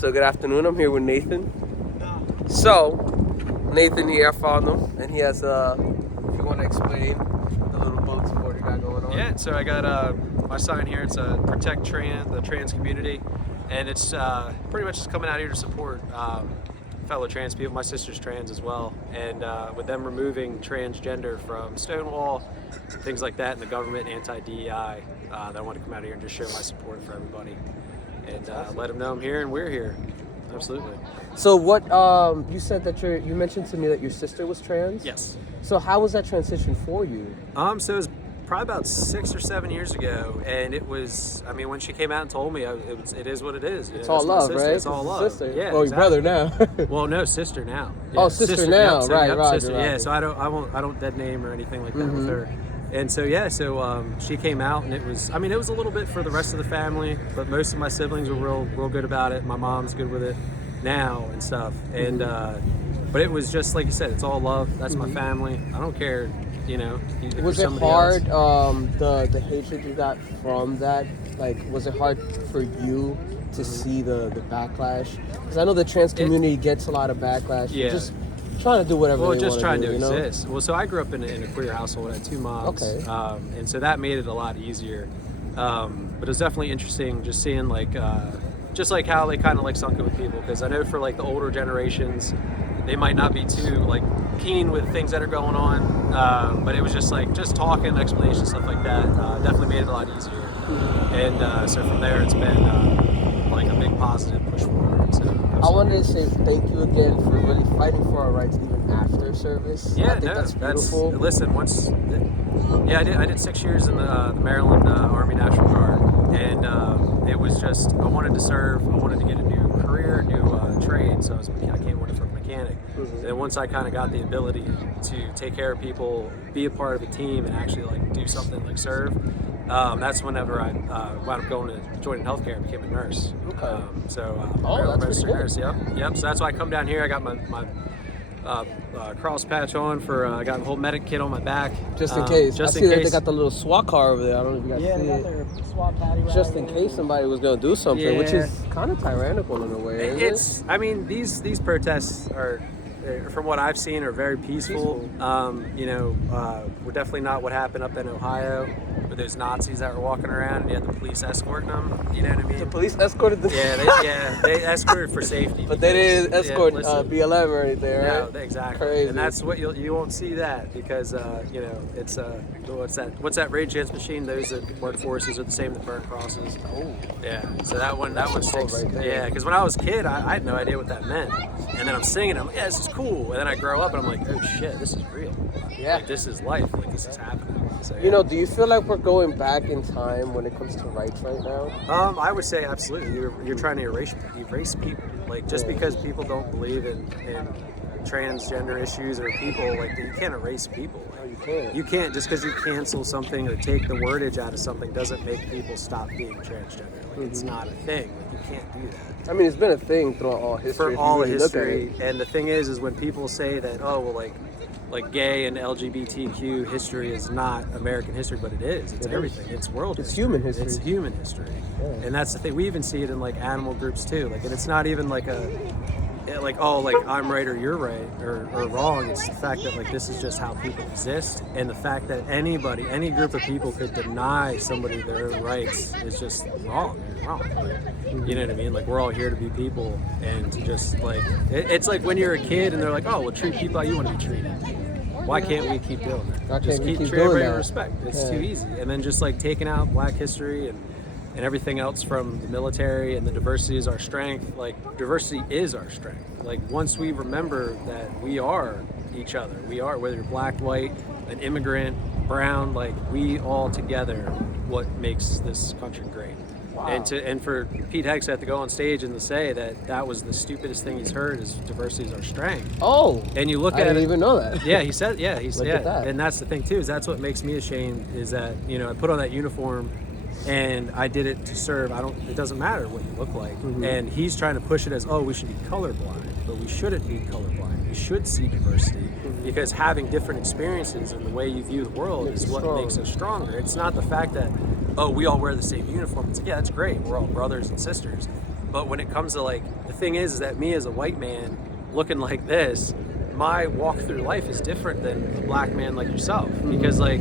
So good afternoon. I'm here with Nathan. So Nathan here, I found him, and he has if you want to explain the little bulletin board you got going on. Yeah, so I got my sign here. It's protect the trans community, and it's pretty much just coming out here to support fellow trans people. My sister's trans as well, and with them removing transgender from Stonewall, things like that, and the government anti-DEI, that I want to come out here and just share my support for everybody, and let them know I'm here and we're here. Absolutely. So what you said that you mentioned to me that your sister was trans? Yes. So how was that transition for you? So it was probably about 6 or 7 years ago, and it was, I mean, when she came out and told me, it is what it is. It's all love, right? It's all love. Sister. Yeah. Well, exactly. your brother now. Well, no, sister now. Oh, sister now. Yep, so, Right, yep, right, sister. right. Yeah, so I don't dead name or anything like that with her. And so she came out, and it was a little bit for the rest of the family, but most of my siblings were real good about it. My mom's good with it now and stuff. And but it was just like you said, it's all love. That's my family. I don't care, Was it hard, the hatred you got from that? Like, was it hard for you to see the backlash? Because I know the trans community gets a lot of backlash. Yeah. Just trying to do whatever they just want trying to do, to exist. Well, so I grew up in a queer household. I had 2 moms. Okay. And so that made it a lot easier. But it was definitely interesting just seeing just like how they kind of sunk it with people. Because I know for the older generations, they might not be too keen with things that are going on. But it was just talking, explanation, stuff like that. Definitely made it a lot easier. And so from there, it's been a big positive push forward. So I wanted to say thank you again for really fighting for our rights even after service. Yeah, I think that's beautiful. Listen, I did 6 years in the Maryland Army National Guard, and it was just, I wanted to serve, I wanted to get a new career, new trade, so I came working for a mechanic. And once I kind of got the ability to take care of people, be a part of a team, and actually do something like serve, that's whenever I wound up going to joining healthcare and became a nurse. Okay. Maryland that's registered pretty nurse. Yep. So that's why I come down here. I got my cross patch on for. I got a whole medic kit on my back. Just in case. Just I in see that case. they got the little SWAT car over there. I don't know if you guys see they got it. their SWAT patty right Just in there. case somebody was going to do something, which Yeah. is kind of tyrannical in a way. Isn't It's. I mean, these protests are, from what I've seen, are very peaceful. We're definitely not what happened up in Ohio with those Nazis that were walking around and you had the police escorting them. You know what I mean? The police escorted the... They escorted for safety. But they didn't escort listen. BLM or anything, right? No, exactly. Crazy. And that's what you won't see that because it's what's that rage against machine? Those that work forces are the same that burn crosses. Oh. Yeah. So that one sticks. right there. Yeah, because when I was a kid, I had no idea what that meant. And then I'm singing, I'm like, yeah, this is cool. And then I grow up and I'm like, oh shit, this is real. Yeah. This is life. This is happening. So, yeah. Do you feel like we're going back in time when it comes to rights right now? I would say absolutely. You're trying to erase people. Just because people don't believe in transgender issues or people, you can't erase people. You can't. You can't, just because you cancel something or take the wordage out of something doesn't make people stop being transgender. It's not a thing. You can't do that. I mean, it's been a thing throughout all history. For if you all of really look at history. it. And the thing is when people say that, gay and LGBTQ history is not American history, but it is. It's everything. It's world history. It's human history. It's human history. Yeah. And that's the thing. We even see it in animal groups too. And it's not even I'm right or you're right or wrong. It's the fact that this is just how people exist, and the fact that any group of people could deny somebody their own rights is just wrong. You know what I mean? We're all here to be people, and to just it's like when you're a kid and they're like, oh, well, treat people how you want to be treated. Why can't we keep doing that? Why Just can't we keep treat everybody doing with that? respect. It's Yeah. too easy. And then just taking out Black history and everything else from the military, and the diversity is our strength. Diversity is our strength. Once we remember that we are each other, we are, whether you're black, white, an immigrant, brown, we all together, what makes this country great. Wow. And for Pete Hegseth to go on stage and to say that was the stupidest thing he's heard is diversity is our strength. Oh. And you look I at didn't it. even know that. Yeah, he said. Yeah, Look at that. And that's the thing too. Is that's what makes me ashamed. Is that I put on that uniform, and I did it to serve. It doesn't matter what you look like. And he's trying to push it as, oh, we should be colorblind, but we shouldn't be colorblind. We should see diversity because having different experiences and the way you view the world is what makes us stronger. It's not the fact that, oh, we all wear the same uniform. It's like, yeah, that's great. We're all brothers and sisters. But when it comes to like, the thing is that me as a white man looking like this, my walk through life is different than a black man like yourself. Because like,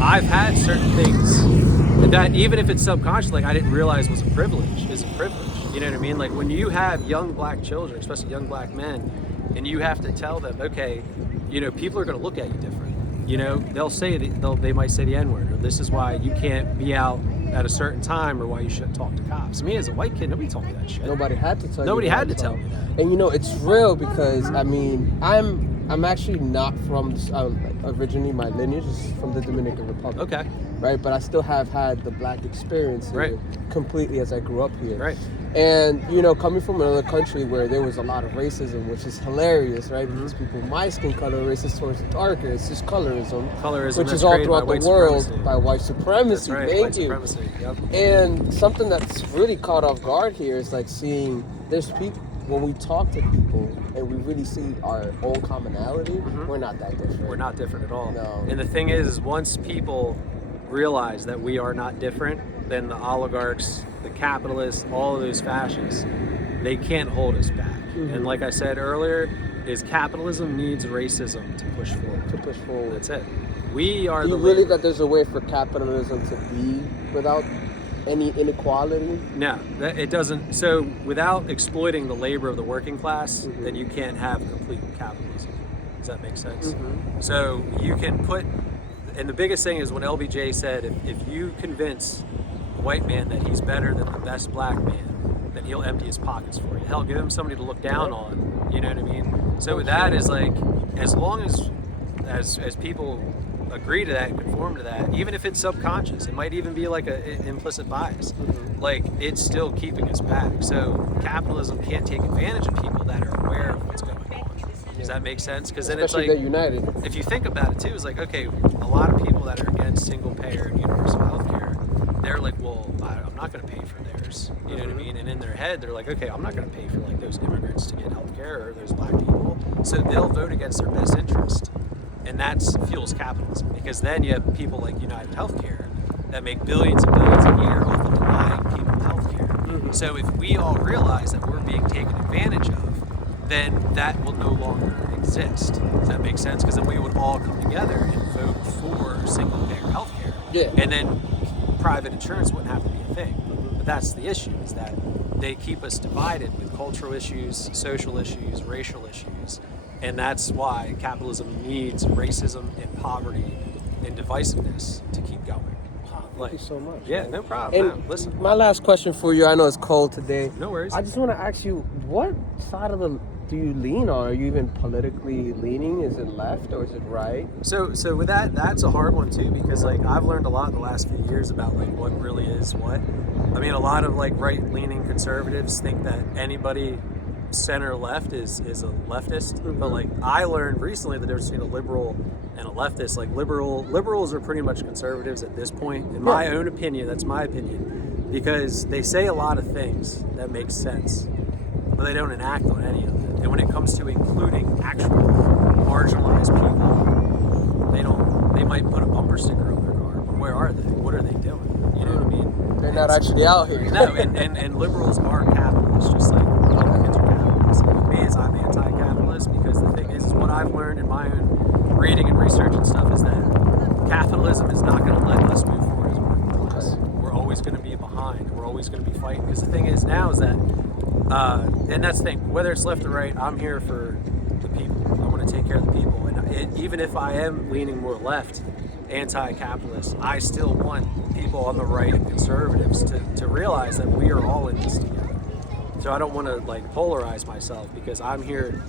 I've had certain things that even if it's subconscious, like I didn't realize was a privilege, is a privilege. You know what I mean? Like when you have young black children, especially young black men, and you have to tell them, okay, you know, people are going to look at you different. You know, they might say the N-word, or this is why you can't be out at a certain time, or why you shouldn't talk to cops. Me as a white kid, nobody told me that shit. Nobody had to tell Nobody you. had to tell me that. And you know, it's real because I mean, I'm actually not from originally my lineage is from the Dominican Republic. Okay. Right, but I still have had the black experience here Right. completely as I grew up here. Right. And you know, coming from another country where there was a lot of racism, which is hilarious, right? Mm-hmm. Because people my skin color are racist towards the darker. It's just colorism, Colorism, which that's is all created by throughout the white world supremacy. by white supremacy. That's right. Thank white you. supremacy. Yep. And something that's really caught off guard here is like seeing there's people when we talk to people and we really see our own commonality. We're not that different. We're not different at all. No. And the thing is once people realize that we are not different than the oligarchs, the capitalists, all of those fascists, they can't hold us back. And like I said earlier, is capitalism needs racism to push forward. To push forward. That's it. We are Do you the believe labor- that there's a way for capitalism to be without any inequality? No, it doesn't. So without exploiting the labor of the working class, then you can't have complete capitalism. Does that make sense? So you can put, and the biggest thing is when LBJ said, if you convince a white man that he's better than the best black man, then he'll empty his pockets for you. Hell, give him somebody to look down on. You know what I mean? So with that is like, as long as people agree to that and conform to that, even if it's subconscious, it might even be like an implicit bias. Like it's still keeping us back. So capitalism can't take advantage of people that are aware of what's going on. Does that make sense? Because then Especially it's they're like, united. if you think about it too, it's like, okay, a lot of people that are against single payer and universal health care, they're like, well, I'm not going to pay for theirs. You know what I mean? And in their head, they're like, okay, I'm not going to pay for like those immigrants to get health care or those black people. So they'll vote against their best interest. And that fuels capitalism, because then you have people like United Healthcare that make billions and billions a year off of denying people healthcare. So if we all realize that we're being taken advantage of, then that will no longer exist. Does that make sense? Because then we would all come together and vote for single payer healthcare. Yeah. And then private insurance wouldn't have to be a thing. But that's the issue, is that they keep us divided with cultural issues, social issues, racial issues. And that's why capitalism needs racism and poverty and divisiveness to keep going. Thank you so much. Yeah, man. no problem. And No, listen, my last question for you, I know it's cold today. no worries. I just want to ask you, what side of the do you lean on? Are you even politically leaning? Is it left or is it right? So with that's a hard one too, because like I've learned a lot in the last few years about like what really is what. I mean, a lot of like right-leaning conservatives think that anybody center left is a leftist, but like I learned recently the difference between a liberal and a leftist. Like liberals are pretty much conservatives at this point, in my own opinion. That's my opinion, because they say a lot of things that make sense, but they don't enact on any of it. And when it comes to including actual marginalized people, they might put a bumper sticker on their car, but where are they? What are they doing? You know what I mean? They're not actually out here. No, and liberals are capitalists, just like Republicans are capitalists. Me, as I'm anti-capitalist, because the thing is what I've learned in my own reading and research and stuff is that capitalism is not going to let us move forward as a working class. We're always going to be behind. We're always going to be fighting. Because the thing is now is that, and that's the thing, whether it's left or right, I'm here for the people. I want to take care of the people. And even if I am leaning more left, anti-capitalist, I still want people on the right and conservatives to realize that we are all in this together. So I don't want to like polarize myself, because I'm here.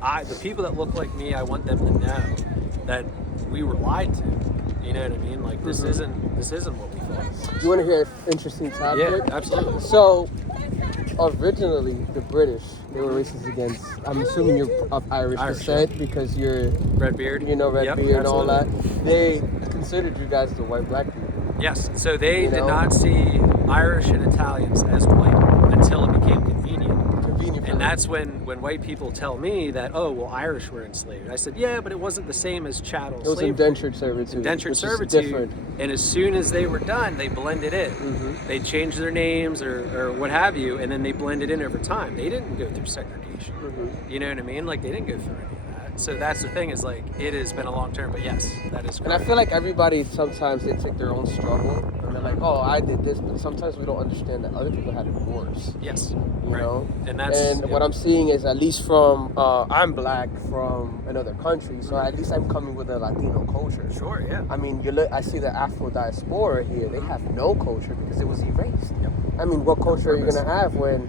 The people that look like me, I want them to know that we were lied to. You know what I mean? Like this isn't what we thought. You want to hear an interesting topic? Yeah, absolutely. So, originally, the British, they were racist against, I'm assuming you're of Irish descent because you're, Red beard. you know, red Yep, beard and all absolutely. that. They considered you guys the white black people. Yes. So they You did know? not see Irish and Italians as white until it became convenient. Convenient for And that's when white people tell me that, oh, well, Irish were enslaved. I said, yeah, but it wasn't the same as chattel It was slavery. indentured servitude. Indentured which servitude. is different. And as soon as they were done, they blended in. Mm-hmm. They changed their names or what have you, and then they blended in over time. They didn't go through segregation. Mm-hmm. You know what I mean? Like, they didn't go through any of that. So that's the thing, is like, it has been a long term, but yes, that is correct. And I feel like everybody, sometimes they take their own struggle and they're like, oh, I did this, but sometimes we don't understand that other people had it worse. Yes. You Right. know? And what I'm seeing is, at least from, I'm black from another country, so at least I'm coming with a Latino culture. Sure, yeah. I mean, I see the Afro diaspora here, they have no culture because it was erased. Yep. I mean, what culture are you going to have when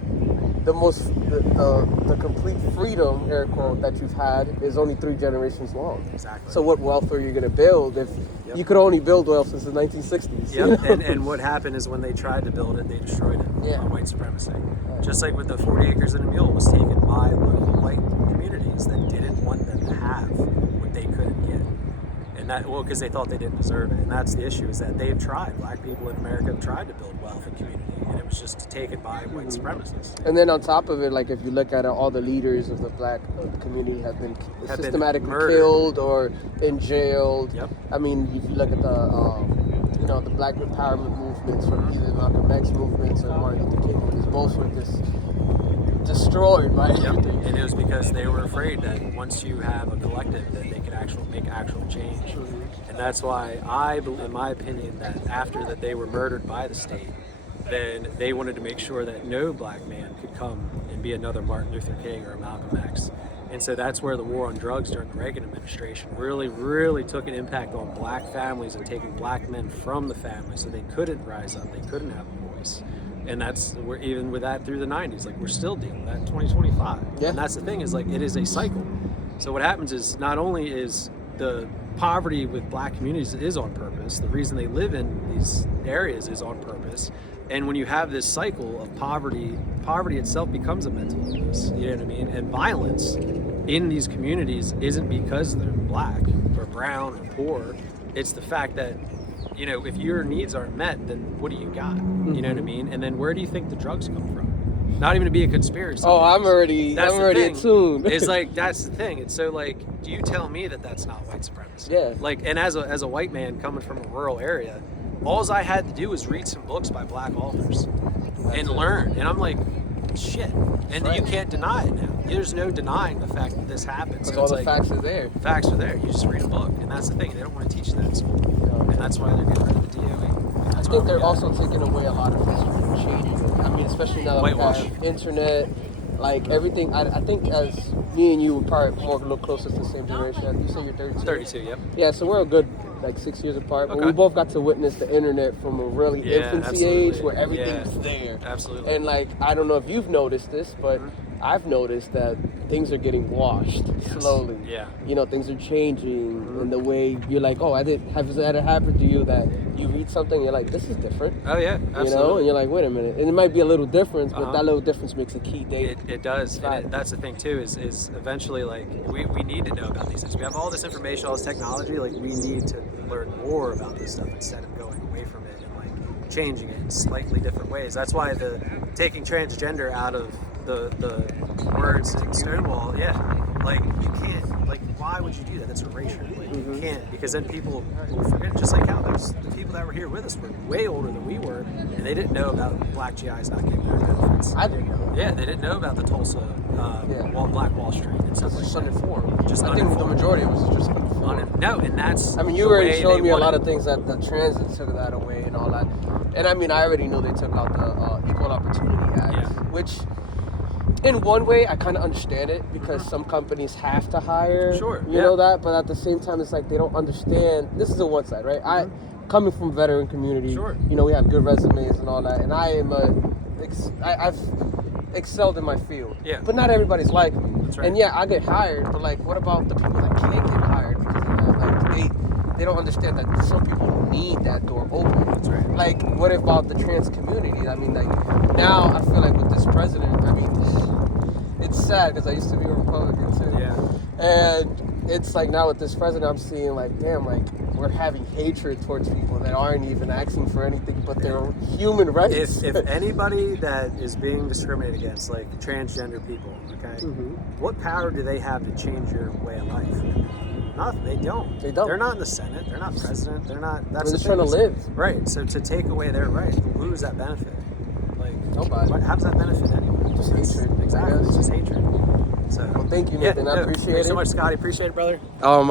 the complete freedom, air quote, that you've had is only 3 generations long? Exactly. So what wealth are you going to build if you could only build wealth since the 1960s? Yep. You know? And what happened is, when they tried to build it, they destroyed it. Yeah. On white supremacy. Just like with the 40 acres and a mule was taken by local white communities that didn't want them to have what they couldn't get. And that, well, because they thought they didn't deserve it. And that's the issue, is that they've tried. Black people in America have tried to build wealth and community, and it was just taken by white supremacists. And then on top of it, like, if you look at it, all the leaders of the black community have been systematically murdered. killed or in jailed. Yep. I mean, if you look at the black empowerment movements, from either Malcolm X movements or Martin Luther King movements, most were just destroyed by everything. And it was because they were afraid that once you have a collective, that they could make actual change. And that's why I believe, in my opinion, that after that they were murdered by the state, then they wanted to make sure that no black man could come and be another Martin Luther King or a Malcolm X. And so that's where the war on drugs during the Reagan administration really, really took an impact on black families and taking black men from the family, so they couldn't rise up, they couldn't have a voice. And that's, we're even with that through the 90s, like, we're still dealing with that in 2025. Yeah. And that's the thing, is like, it is a cycle. So what happens is, not only is the poverty with black communities is on purpose, the reason they live in these areas is on purpose. And when you have this cycle of poverty itself becomes a mental illness, you know what I mean? And violence in these communities isn't because they're black or brown or poor. It's the fact that, you know, if your needs aren't met, then what do you got? You know what I mean? And then where do you think the drugs come from? Not even to be a conspiracy. Oh, I'm already attuned. It's like, that's the thing. It's so, like, do you tell me that that's not white supremacy? Yeah. Like, and as a white man coming from a rural area, all I had to do was read some books by black authors and learn. And I'm like, shit. And you can't deny it now. There's no denying the fact that this happened. Because So all it's the like, facts are there. facts are there. You just read a book. And that's the thing. They don't want to teach that in school. And that's why they're getting rid of the DOE. I think they're also taking away a lot of history and changing it. I mean, especially now that we Whitewash. have internet, like everything. I think as me and you were probably more a little closer to the same generation. You say you're 32? 32, yep. Yeah, so we're a good, like, 6 years apart. But Okay. we both got to witness the internet from a really infancy absolutely. age where everything Yeah. was there. Absolutely. And, like, I don't know if you've noticed this, but I've noticed that things are getting washed slowly. Yeah. You know, things are changing in the way you're like, oh, has that happened to you that you read something and you're like, this is different? Oh, yeah. Absolutely. You know, and you're like, wait a minute. And it might be a little difference, but Uh-huh. that little difference makes a key date. It does. Right. And that's the thing, too, is eventually, like, we need to know about these things. We have all this information, all this technology. Like, we need to learn more about this stuff instead of going away from it and, like, changing it in slightly different ways. That's why the taking transgender out of the words in Stonewall, like, you can't, like, why would you do that? That's erasure. Like, you can't, because then people will forget. Just like how those the people that were here with us were way older than we were, and they didn't know about black GIs not getting their benefits. I didn't know. Yeah, they didn't know about the Tulsa Black Wall Street and stuff It's like just that. uninformed. Just I think the uninformed. majority of us is just uninformed. No, and that's. I mean, you the already way showed they me a lot wanted- of things that the transit took that away and all that. And I mean, I already knew they took out the Equal Opportunity Act, Yeah. which in one way I kind of understand it because some companies have to hire, Sure, you yeah. know that, but at the same time, it's like they don't understand. This is the one side, right? I, coming from veteran community, Sure. you know, we have good resumes and all that, and I am I've excelled in my field. Yeah. But not everybody's like me. That's right. And yeah, I get hired, but like, what about the people that can't get hired because of that? Like, they don't understand that some people need that door open. That's right. Like, what about the trans community? I mean, like, now I feel like with this president, I mean, it's sad because I used to be a Republican too. Yeah. And it's like now with this president, I'm seeing like, damn, like we're having hatred towards people that aren't even asking for anything but their human rights. If anybody that is being discriminated against, like transgender people, okay, what power do they have to change your way of life? Nothing. They don't. They don't. They're not in the Senate. They're not president. They're not. That's They're just the trying to thing. live. Right. So to take away their right, who does that benefit? Like Nobody. How does that benefit anyone? Just hatred. Exactly. It's just hatred. So Well, thank you, Nathan. I appreciate Thanks it. so much, Scotty. Appreciate it, brother. I'll